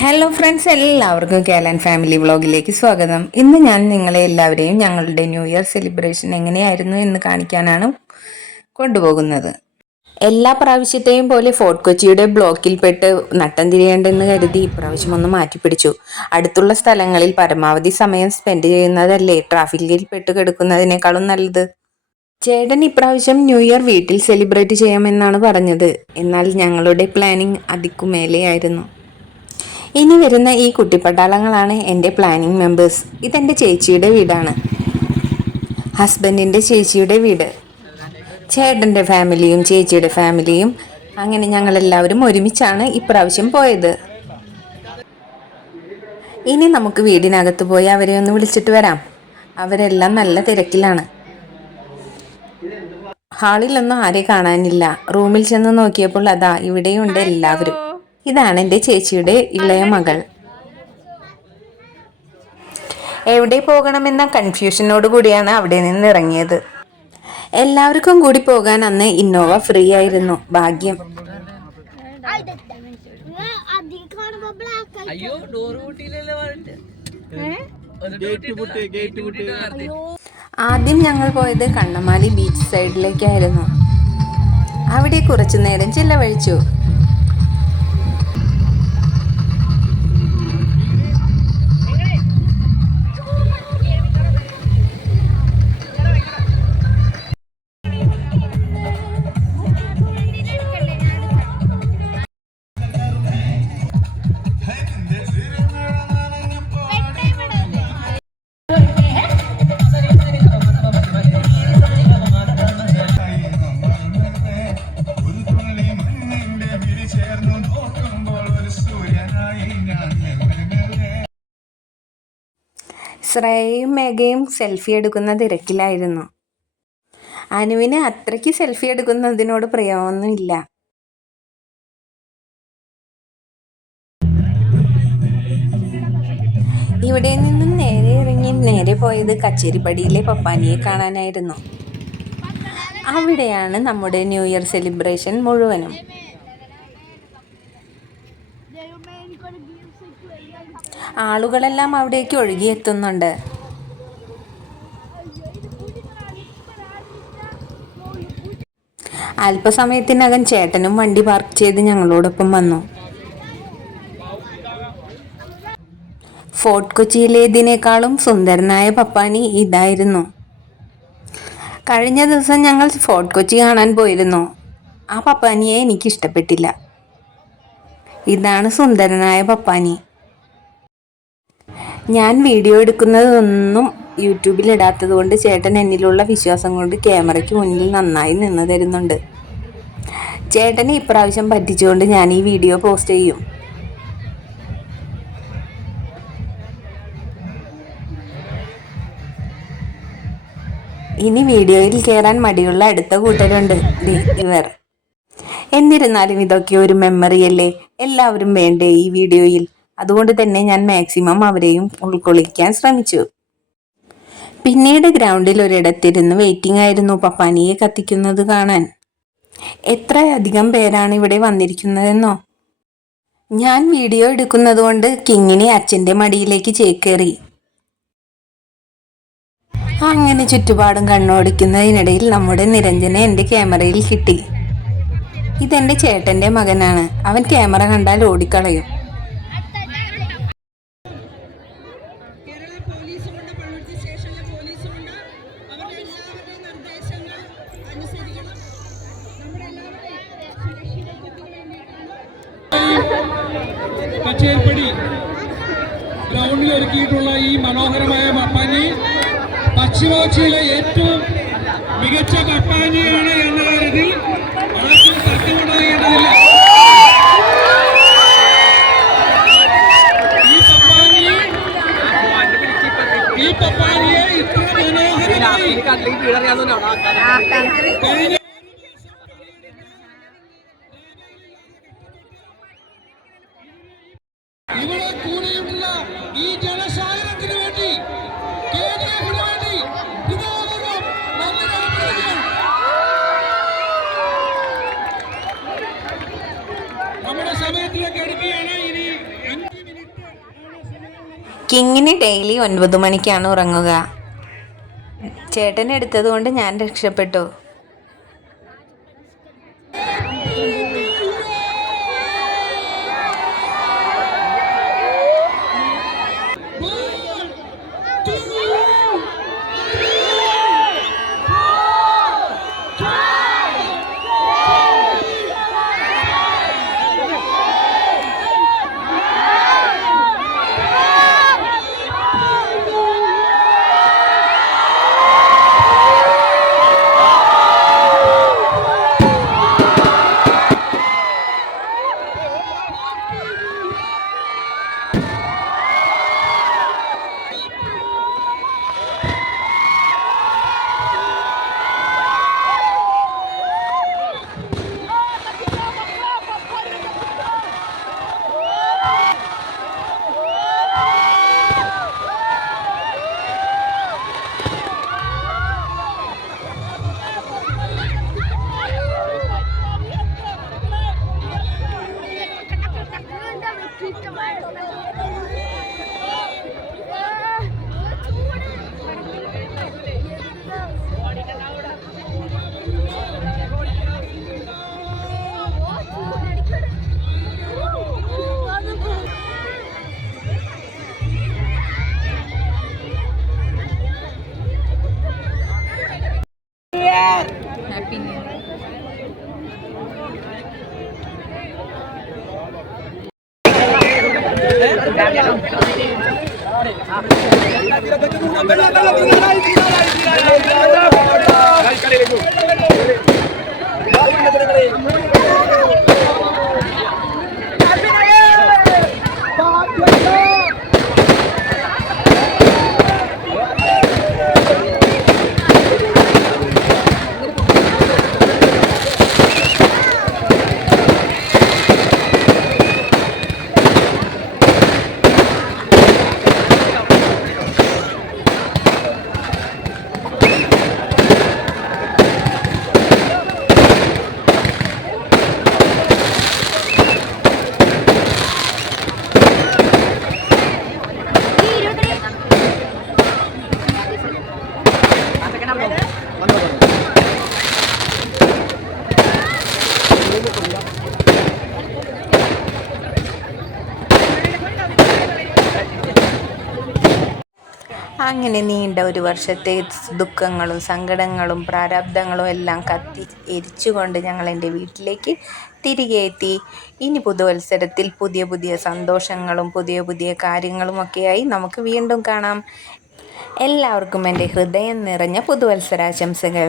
Hello friends, എല്ലാവർക്കും കേരളൻ family വ്ളോഗിലേക്ക് സ്വാഗതം. ഇന്ന് ഞാൻ നിങ്ങളെ എല്ലാവരെയും ഞങ്ങളുടെ ന്യൂ ഇയർ സെലിബ്രേഷൻ എങ്ങനെയായിരുന്നു എന്ന് കാണിക്കാനാണ് കൊണ്ടുപോകുന്നത്. എല്ലാ പ്രാവശ്യത്തെയും പോലെ ഫോർട്ട് കൊച്ചിയുടെ ബ്ലോക്കിൽപ്പെട്ട് നട്ടം തിരിയേണ്ടെന്ന് കരുതി ഇപ്രാവശ്യം ഒന്ന് മാറ്റിപ്പിടിച്ചു. അടുത്തുള്ള സ്ഥലങ്ങളിൽ പരമാവധി സമയം സ്പെൻഡ് ചെയ്യുന്നതല്ലേ ട്രാഫിക്കിൽ പെട്ട് കിടക്കുന്നതിനേക്കാളും നല്ലത്. ചേട്ടൻ ഇപ്രാവശ്യം ന്യൂ ഇയർ വീട്ടിൽ സെലിബ്രേറ്റ് ചെയ്യാമെന്നാണ് പറഞ്ഞത്. എന്നാൽ ഞങ്ങളുടെ പ്ലാനിങ് അതിക്കുമേലെയായിരുന്നു. ഇനി വരുന്ന ഈ കുട്ടിപ്പട്ടാളങ്ങളാണ് എൻ്റെ പ്ലാനിങ് മെമ്പേഴ്സ്. ഇതെൻ്റെ ചേച്ചിയുടെ വീടാണ്, ഹസ്ബൻഡിൻ്റെ ചേച്ചിയുടെ വീട്. ചേട്ടൻ്റെ ഫാമിലിയും ചേച്ചിയുടെ ഫാമിലിയും അങ്ങനെ ഞങ്ങളെല്ലാവരും ഒരുമിച്ചാണ് ഇപ്രാവശ്യം പോയത്. ഇനി നമുക്ക് വീടിനകത്ത് പോയി അവരെ ഒന്ന് വിളിച്ചിട്ട് വരാം. അവരെല്ലാം നല്ല തിരക്കിലാണ്. ഹാളിലൊന്നും ആരെ കാണാനില്ല. റൂമിൽ ചെന്ന് നോക്കിയപ്പോൾ അതാ ഇവിടെയുണ്ട് എല്ലാവരും. ഇതാണ് എൻ്റെ ചേച്ചിയുടെ ഇളയ മകൾ. എവിടെ പോകണമെന്ന കൺഫ്യൂഷനോട് കൂടിയാണ് അവിടെ നിന്ന് ഇറങ്ങിയത്. എല്ലാവർക്കും കൂടി പോകാൻ അന്ന് ഇന്നോവ ഫ്രീ ആയിരുന്നു. ഭാഗ്യം. ആദ്യം ഞങ്ങൾ പോയത് കണ്ണമാലി ബീച്ച് സൈഡിലേക്കായിരുന്നു. അവിടെ കുറച്ചു നേരം ചിലവഴിച്ചു. ശ്രേയയും മേഘയും സെൽഫി എടുക്കുന്ന തിരക്കിലായിരുന്നു. അനുവിന് അത്രയ്ക്ക് സെൽഫി എടുക്കുന്നതിനോട് പ്രിയമൊന്നുമില്ല. ഇവിടെ നിന്നും നേരെ ഇറങ്ങി നേരെ പോയത് കച്ചേരിപ്പടിയിലെ പപ്പാനിയെ കാണാനായിരുന്നു. അവിടെയാണ് നമ്മുടെ ന്യൂ ഇയർ സെലിബ്രേഷൻ മുഴുവനും. ആളുകളെല്ലാം അവിടേക്ക് ഒഴുകിയെത്തുന്നുണ്ട്. അല്പസമയത്തിനകം ചേട്ടനും വണ്ടി പാർക്ക് ചെയ്ത് ഞങ്ങളോടൊപ്പം വന്നു. ഫോർട്ട് കൊച്ചിയിലേതിനേക്കാളും സുന്ദരനായ പപ്പാനി ഇതായിരുന്നു. കഴിഞ്ഞ ദിവസം ഞങ്ങൾ ഫോർട്ട് കൊച്ചി കാണാൻ പോയിരുന്നു. ആ പപ്പാനിയെ എനിക്കിഷ്ടപ്പെട്ടില്ല. ഇതാണ് സുന്ദരനായ പപ്പാനി. ഞാൻ വീഡിയോ എടുക്കുന്നതൊന്നും യൂട്യൂബിൽ ഇടാത്തത് കൊണ്ട് ചേട്ടൻ എന്നിലുള്ള വിശ്വാസം കൊണ്ട് ക്യാമറയ്ക്ക് മുന്നിൽ നന്നായി നിന്ന് തരുന്നുണ്ട്. ചേട്ടനെ ഇപ്രാവശ്യം പറ്റിച്ചുകൊണ്ട് ഞാൻ ഈ വീഡിയോ പോസ്റ്റ് ചെയ്യും. ഇനി വീഡിയോയിൽ കയറാൻ മടിയുള്ള അടുത്ത കൂട്ടരുണ്ട്, ഇവർ. എന്നിരുന്നാലും ഇതൊക്കെ ഒരു മെമ്മറി അല്ലേ, എല്ലാവരും വേണ്ടേ ഈ വീഡിയോയിൽ. അതുകൊണ്ട് തന്നെ ഞാൻ മാക്സിമം അവരെയും ഉൾക്കൊള്ളിക്കാൻ ശ്രമിച്ചു. പിന്നീട് ഗ്രൗണ്ടിൽ ഒരിടത്തിരുന്ന് വെയിറ്റിംഗ് ആയിരുന്നു പപ്പാനിയെ കത്തിക്കുന്നത് കാണാൻ. എത്രയധികം പേരാണ് ഇവിടെ വന്നിരിക്കുന്നതെന്നോ. ഞാൻ വീഡിയോ എടുക്കുന്നത് കൊണ്ട് കിങ്ങിനെ അച്ഛൻ്റെ മടിയിലേക്ക് ചേക്കേറി. അങ്ങനെ ചുറ്റുപാടും കണ്ണോടിക്കുന്നതിനിടയിൽ നമ്മുടെ നിരഞ്ജനെ എൻ്റെ ക്യാമറയിൽ കിട്ടി. ഇതെൻ്റെ ചേട്ടൻ്റെ മകനാണ്. അവൻ ക്യാമറ കണ്ടാൽ ഓടിക്കളയും. കച്ചേരിപ്പടി ഗ്രൗണ്ടിൽ ഒരുക്കിയിട്ടുള്ള ഈ മനോഹരമായ പപ്പാനി പശ്ചിമോച്ചിയിലെ ഏറ്റവും മികച്ച പപ്പാനിയാണ് എന്ന കാര്യത്തിൽ ആർക്കും തട്ടുകൊണ്ടറിയേണ്ടതില്ല. ഈ പപ്പാനിയെ ഇത്ര മനോഹരമായി കഴിഞ്ഞ ഇവിടെ കൂടിയിട്ടുള്ള ഈ ജനസാഗരത്തിന് വേണ്ടി കേന്ദ്രത്തിന് വേണ്ടി നമ്മുടെ സമയത്തിലേക്ക് അടുക്കുകയാണ്. ഇനി 5 മിനിറ്റ് കിങ്ങിന് ഡെയിലി 9 മണിക്കാണ് ഉറങ്ങുക. ചേട്ടൻ എടുത്തത് കൊണ്ട് ഞാൻ രക്ഷപ്പെട്ടു. അങ്ങനെ നീണ്ട ഒരു വർഷത്തെ ദുഃഖങ്ങളും സങ്കടങ്ങളും പ്രാരാബ്ദങ്ങളും എല്ലാം കത്തി എരിച്ചുകൊണ്ട് ഞങ്ങൾ എൻ്റെ വീട്ടിലേക്ക് തിരികെ എത്തി. ഇനി പുതുവത്സരത്തിൽ പുതിയ പുതിയ സന്തോഷങ്ങളും പുതിയ പുതിയ കാര്യങ്ങളുമൊക്കെയായി നമുക്ക് വീണ്ടും കാണാം. എല്ലാവർക്കും എൻ്റെ ഹൃദയം നിറഞ്ഞ പുതുവത്സരാശംസകൾ.